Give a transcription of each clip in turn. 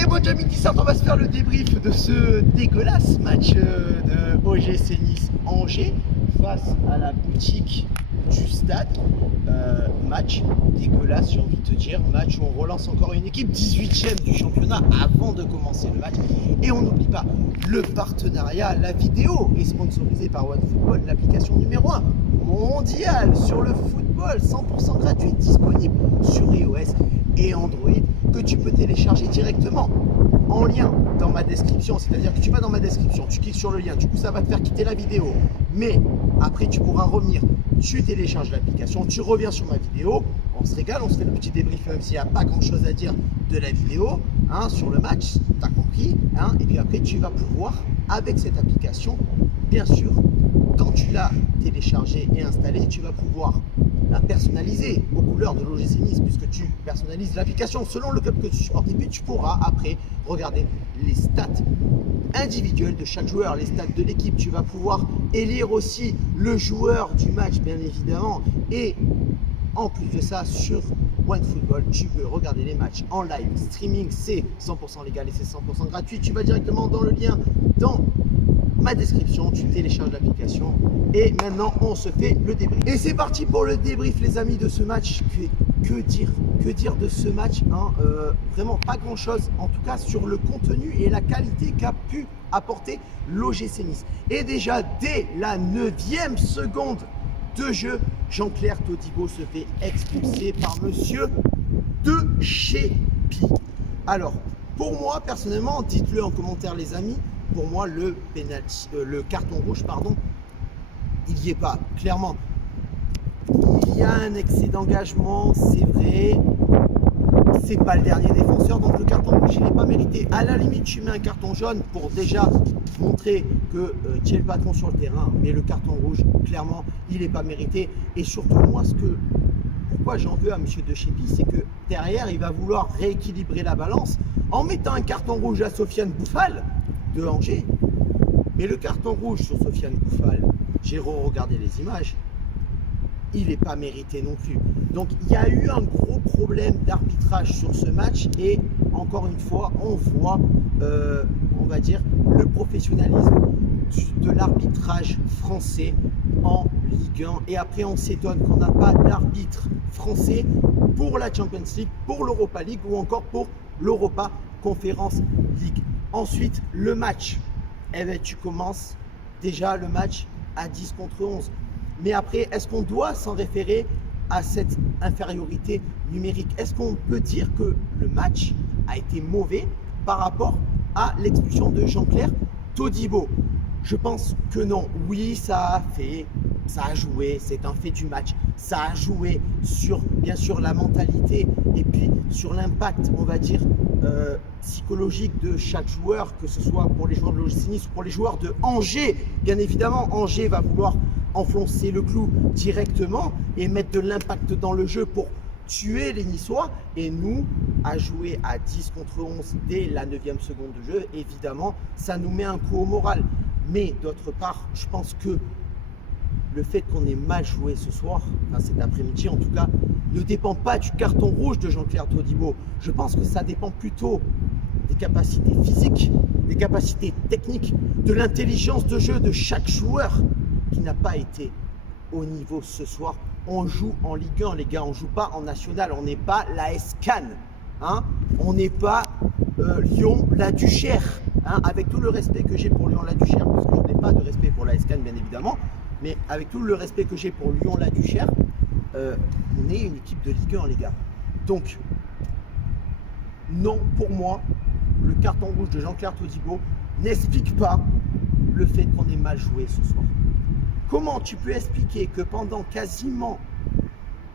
Et bon, Jamie qui sort, on va se faire le débrief de ce dégueulasse match de OGC Nice Angers face à la boutique du stade. Match dégueulasse, j'ai envie de te dire. Match où on relance encore une équipe 18e du championnat avant de commencer le match. Et on n'oublie pas le partenariat. La vidéo est sponsorisée par OneFootball, l'application numéro 1 mondiale sur le football, 100% gratuite, disponible sur iOS et Android, que tu peux télécharger directement en lien dans ma description. C'est-à-dire que tu vas dans ma description, tu cliques sur le lien, du coup ça va te faire quitter la vidéo, mais après tu pourras revenir, tu télécharges l'application, tu reviens sur ma vidéo, on se régale, on se fait le petit débrief même s'il n'y a pas grand chose à dire de la vidéo sur le match, tu as compris, et puis après tu vas pouvoir, avec cette application, bien sûr, quand tu l'as téléchargée et installée, tu vas pouvoir la personnaliser aux couleurs de l'OGC Nice, puisque tu personnalises l'application selon le club que tu supportes. Et puis tu pourras après regarder les stats individuelles de chaque joueur, les stats de l'équipe. Tu vas pouvoir élire aussi le joueur du match, bien évidemment. Et en plus de ça, sur OneFootball, tu peux regarder les matchs en live streaming. C'est 100% légal et c'est 100% gratuit. Tu vas directement dans le lien dans ma description, tu télécharges l'application et maintenant on se fait le débrief. Et c'est parti pour le débrief, les amis, de ce match. Que dire de ce match, vraiment pas grand chose, en tout cas sur le contenu et la qualité qu'a pu apporter l'OGC Nice. Et déjà dès la 9e seconde de jeu, Jean-Claire Todibo se fait expulser par monsieur De Chépi. Alors pour moi personnellement, dites-le en commentaire les amis, pour moi, le carton rouge, il n'y est pas, clairement. Il y a un excès d'engagement, c'est vrai. C'est pas le dernier défenseur, donc le carton rouge, il n'est pas mérité. À la limite, tu mets un carton jaune pour déjà montrer que tu es le patron sur le terrain. Mais le carton rouge, clairement, il n'est pas mérité. Et surtout, moi, pourquoi j'en veux à M. De Chépi, c'est que derrière, il va vouloir rééquilibrer la balance en mettant un carton rouge à Sofiane Boufal de Angers. Mais le carton rouge sur Sofiane Boufal, j'ai regardé les images, il n'est pas mérité non plus. Donc il y a eu un gros problème d'arbitrage sur ce match et encore une fois on voit, on va dire, le professionnalisme de l'arbitrage français en Ligue 1. Et après on s'étonne qu'on n'a pas d'arbitre français pour la Champions League, pour l'Europa League ou encore pour l'Europa Conference League. Ensuite, le match, tu commences déjà le match à 10 contre 11. Mais après, est-ce qu'on doit s'en référer à cette infériorité numérique? Est-ce qu'on peut dire que le match a été mauvais par rapport à l'expulsion de Jean-Claire Todibo? Je pense que non. Oui, ça a joué, c'est un fait du match. Ça a joué sur, bien sûr, la mentalité et puis sur l'impact, on va dire, psychologique de chaque joueur, que ce soit pour les joueurs de l'OGC Nice ou pour les joueurs de Angers. Bien évidemment, Angers va vouloir enfoncer le clou directement et mettre de l'impact dans le jeu pour tuer les Niçois. Et nous, à jouer à 10 contre 11 dès la 9e seconde de jeu, évidemment, ça nous met un coup au moral. Mais d'autre part, je pense que le fait qu'on ait mal joué ce soir, cet après-midi en tout cas, ne dépend pas du carton rouge de Jean-Claire Todibo. Je pense que ça dépend plutôt des capacités physiques, des capacités techniques, de l'intelligence de jeu de chaque joueur qui n'a pas été au niveau ce soir. On joue en Ligue 1, les gars, on ne joue pas en National, on n'est pas l'AS Cannes, on n'est pas Lyon-la-Duchère. Avec tout le respect que j'ai pour Lyon-la-Duchère, parce que je n'ai pas de respect pour l'AS Cannes bien évidemment, mais avec tout le respect que j'ai pour Lyon-la-Duchère, on est une équipe de Ligue 1 les gars. Donc, non, pour moi, le carton rouge de Jean-Claire Todibo n'explique pas le fait qu'on ait mal joué ce soir. Comment tu peux expliquer que pendant quasiment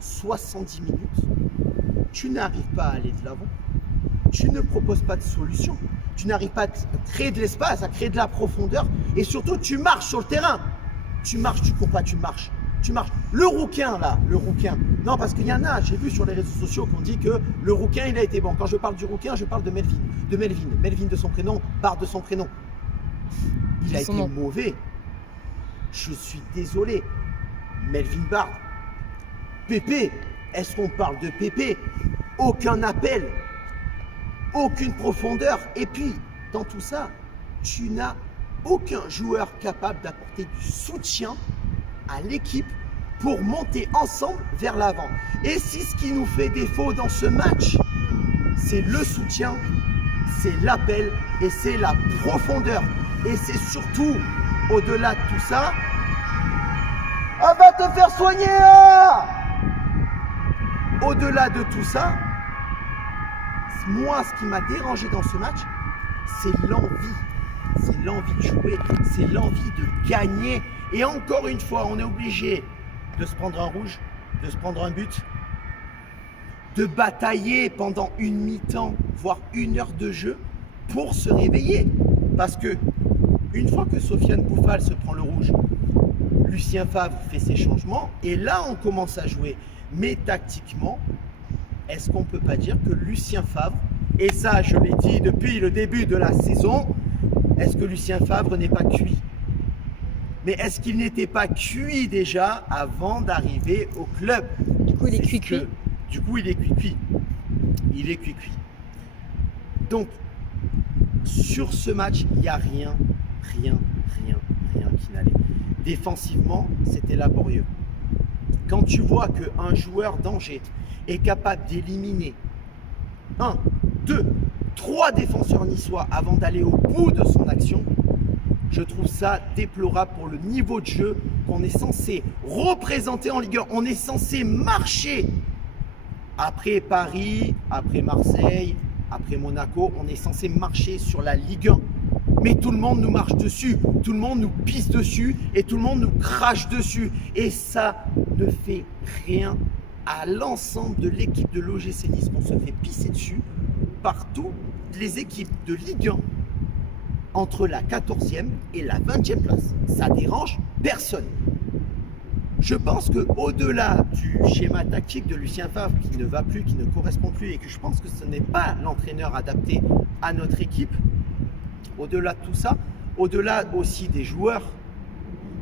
70 minutes, tu n'arrives pas à aller de l'avant, tu ne proposes pas de solution, tu n'arrives pas à créer de l'espace, à créer de la profondeur et surtout tu marches sur le terrain. Tu marches, tu cours pas, tu marches. Le rouquin là, le rouquin. Non, parce qu'il y en a, j'ai vu sur les réseaux sociaux qu'on dit que le rouquin il a été bon. Quand je parle du rouquin, je parle de Melvin. Melvin de son prénom, Bard de son prénom. Il a été mauvais. Je suis désolé. Melvin Bard. Pépé, est-ce qu'on parle de Pépé? Aucun appel. aucune profondeur. Et puis, dans tout ça, tu n'as aucun joueur capable d'apporter du soutien à l'équipe pour monter ensemble vers l'avant. Et si ce qui nous fait défaut dans ce match, c'est le soutien, c'est l'appel et c'est la profondeur. Et c'est surtout, au-delà de tout ça, ah, va te faire soigner là! Au-delà de tout ça, moi, ce qui m'a dérangé dans ce match, c'est l'envie. C'est l'envie de jouer, c'est l'envie de gagner. Et encore une fois, on est obligé de se prendre un rouge, de se prendre un but, de batailler pendant une mi-temps, voire 1 heure de jeu pour se réveiller. Parce que une fois que Sofiane Bouffal se prend le rouge, Lucien Favre fait ses changements et là on commence à jouer. Mais tactiquement, est-ce qu'on ne peut pas dire que Lucien Favre, et ça je l'ai dit depuis le début de la saison, est-ce que Lucien Favre n'est pas cuit? Mais est-ce qu'il n'était pas cuit déjà avant d'arriver au club? Du coup il est cuit-cuit. Du coup il est cuit-cuit. Il est cuit-cuit. Donc sur ce match, il n'y a rien qui n'allait. Défensivement, c'était laborieux. Quand tu vois qu'un joueur d'Angers est capable d'éliminer 1, 2, 3 défenseurs niçois avant d'aller au bout de son action, je trouve ça déplorable pour le niveau de jeu qu'on est censé représenter en Ligue 1. On est censé marcher après Paris, après Marseille, après Monaco. On est censé marcher sur la Ligue 1. Mais tout le monde nous marche dessus, tout le monde nous pisse dessus et tout le monde nous crache dessus. Et ça ne fait rien à l'ensemble de l'équipe de l'OGC Nice. On se fait pisser dessus par toutes les équipes de Ligue 1 entre la 14e et la 20e place. Ça dérange personne. Je pense qu'au-delà du schéma tactique de Lucien Favre qui ne va plus, qui ne correspond plus et que je pense que ce n'est pas l'entraîneur adapté à notre équipe, au-delà de tout ça, au-delà aussi des joueurs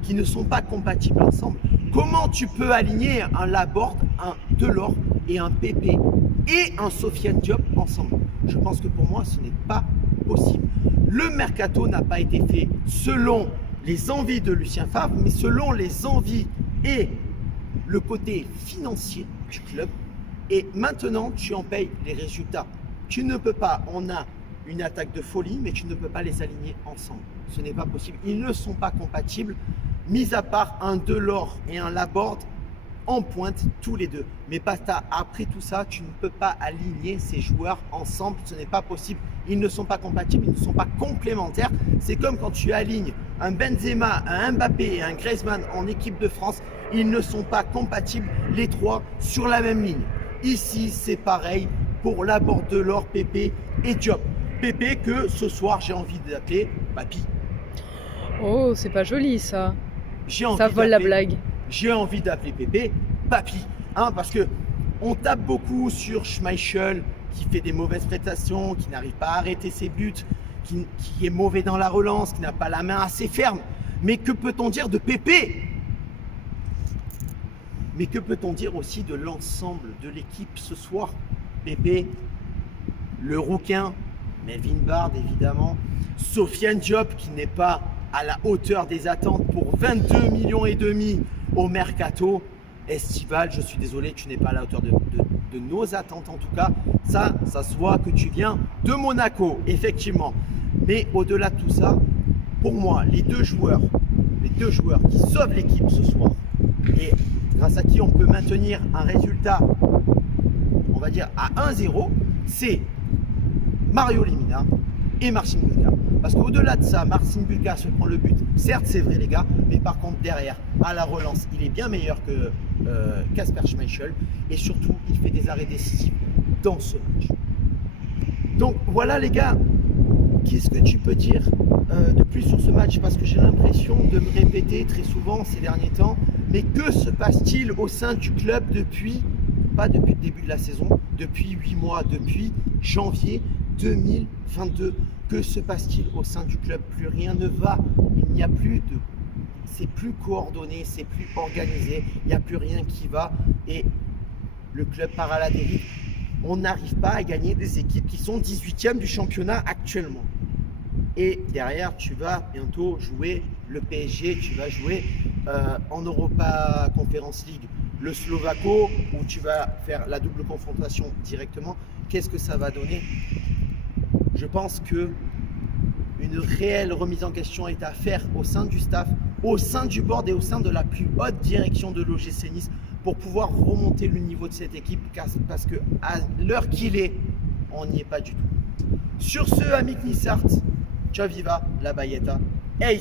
qui ne sont pas compatibles ensemble, comment tu peux aligner un Laborde, un Delors et un Pépé et un Sofiane Diop ensemble? Je pense que pour moi, ce n'est pas possible. Le mercato n'a pas été fait selon les envies de Lucien Favre, mais selon les envies et le côté financier du club. Et maintenant, tu en payes les résultats. Tu ne peux pas, on a une attaque de folie, mais tu ne peux pas les aligner ensemble. Ce n'est pas possible. Ils ne sont pas compatibles, mis à part un Delors et un Laborde en pointe tous les deux. Mais basta, après tout ça, tu ne peux pas aligner ces joueurs ensemble. Ce n'est pas possible. Ils ne sont pas compatibles, ils ne sont pas complémentaires. C'est comme quand tu alignes un Benzema, un Mbappé et un Griezmann en équipe de France. Ils ne sont pas compatibles, les trois, sur la même ligne. Ici, c'est pareil pour Laborde, Delors, Pépé et Diop. Pépé que ce soir, j'ai envie d'appeler Papy. Oh, c'est pas joli ça. Ça vole la blague. J'ai envie d'appeler Pépé Papy, parce que on tape beaucoup sur Schmeichel qui fait des mauvaises prestations, qui n'arrive pas à arrêter ses buts, qui est mauvais dans la relance, qui n'a pas la main assez ferme. Mais que peut-on dire de Pépé? Mais que peut-on dire aussi de l'ensemble de l'équipe ce soir? Pépé, le rouquin, Melvin Bard évidemment, Sofiane Diop qui n'est pas à la hauteur des attentes pour 22,5 millions au mercato estival. Je suis désolé, tu n'es pas à la hauteur de nos attentes en tout cas. Ça se voit que tu viens de Monaco, effectivement. Mais au-delà de tout ça, pour moi, les deux joueurs qui sauvent l'équipe ce soir et grâce à qui on peut maintenir un résultat, on va dire à 1-0, c'est Mario Lemina et Marcin Bulka. Parce qu'au-delà de ça, Marcin Bulka se prend le but. Certes, c'est vrai les gars, mais par contre derrière, à la relance, il est bien meilleur que Kasper Schmeichel. Et surtout, il fait des arrêts décisifs dans ce match. Donc voilà les gars, qu'est-ce que tu peux dire de plus sur ce match? Parce que j'ai l'impression de me répéter très souvent ces derniers temps. Mais que se passe-t-il au sein du club depuis, pas depuis le début de la saison, depuis 8 mois, depuis janvier 2022? Que se passe-t-il au sein du club? Plus rien ne va. Il n'y a plus de... C'est plus coordonné, c'est plus organisé. Il n'y a plus rien qui va. Et le club part à la dérive. on n'arrive pas à gagner des équipes qui sont 18e du championnat actuellement. Et derrière, tu vas bientôt jouer le PSG, tu vas jouer en Europa Conference League le Slovako, où tu vas faire la double confrontation directement. Qu'est-ce que ça va donner? Je pense que une réelle remise en question est à faire au sein du staff, au sein du board et au sein de la plus haute direction de l'OGC Nice pour pouvoir remonter le niveau de cette équipe, parce que à l'heure qu'il est, on n'y est pas du tout. Sur ce, Amit Nissart, ciao viva la Bayeta. Hey!